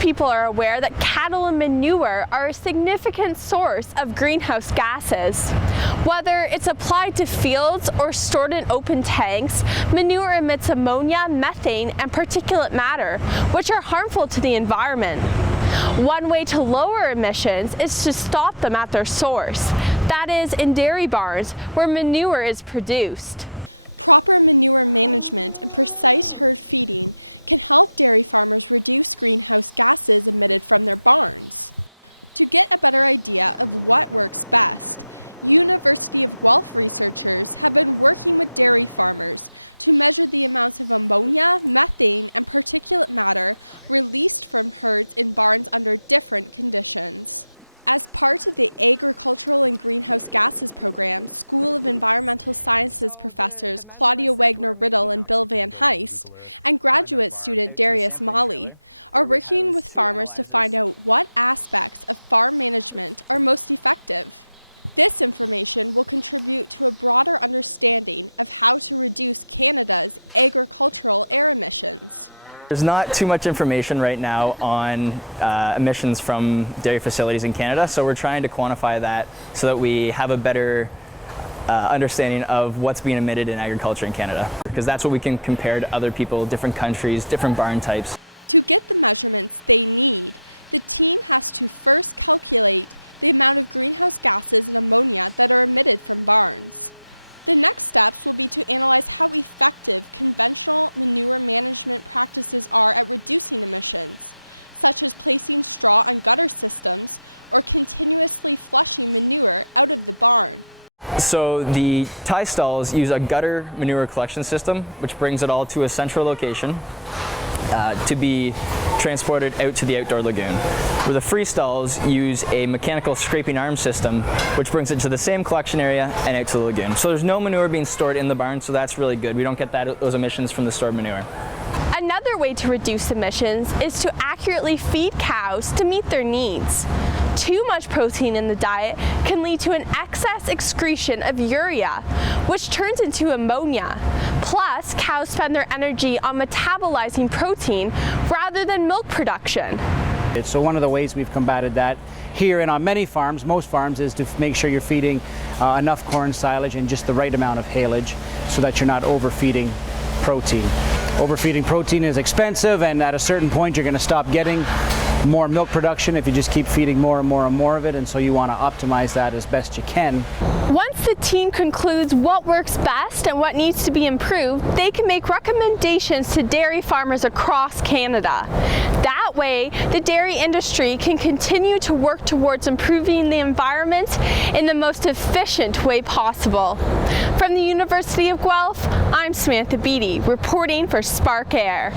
Most people are aware that cattle and manure are a significant source of greenhouse gases. Whether it's applied to fields or stored in open tanks, manure emits ammonia, methane, and particulate matter, which are harmful to the environment. One way to lower emissions is to stop them at their source, that is, in dairy barns where manure is produced. So the measurements that we're making are go on Google Earth, find our farm, out to the sampling trailer where we house 2 analyzers. There's not too much information right now on emissions from dairy facilities in Canada, so we're trying to quantify that so that we have a better understanding of what's being emitted in agriculture in Canada, because that's what we can compare to other people, different countries, different barn types. So the tie stalls use a gutter manure collection system, which brings it all to a central location to be transported out to the outdoor lagoon. Where the free stalls use a mechanical scraping arm system, which brings it to the same collection area and out to the lagoon. So there's no manure being stored in the barn, so that's really good. We don't get those emissions from the stored manure. Another way to reduce emissions is to accurately feed cows to meet their needs. Too much protein in the diet can lead to an excess excretion of urea, which turns into ammonia. Plus, cows spend their energy on metabolizing protein rather than milk production. So one of the ways we've combated that here and on many farms, most farms, is to make sure you're feeding enough corn silage and just the right amount of haylage so that you're not overfeeding protein. Overfeeding protein is expensive, and at a certain point you're going to stop getting more milk production if you just keep feeding more and more and more of it, and so you want to optimize that as best you can. Once the team concludes what works best and what needs to be improved, they can make recommendations to dairy farmers across Canada. That way, the dairy industry can continue to work towards improving the environment in the most efficient way possible. From the University of Guelph, I'm Samantha Beattie, reporting for Spark Air.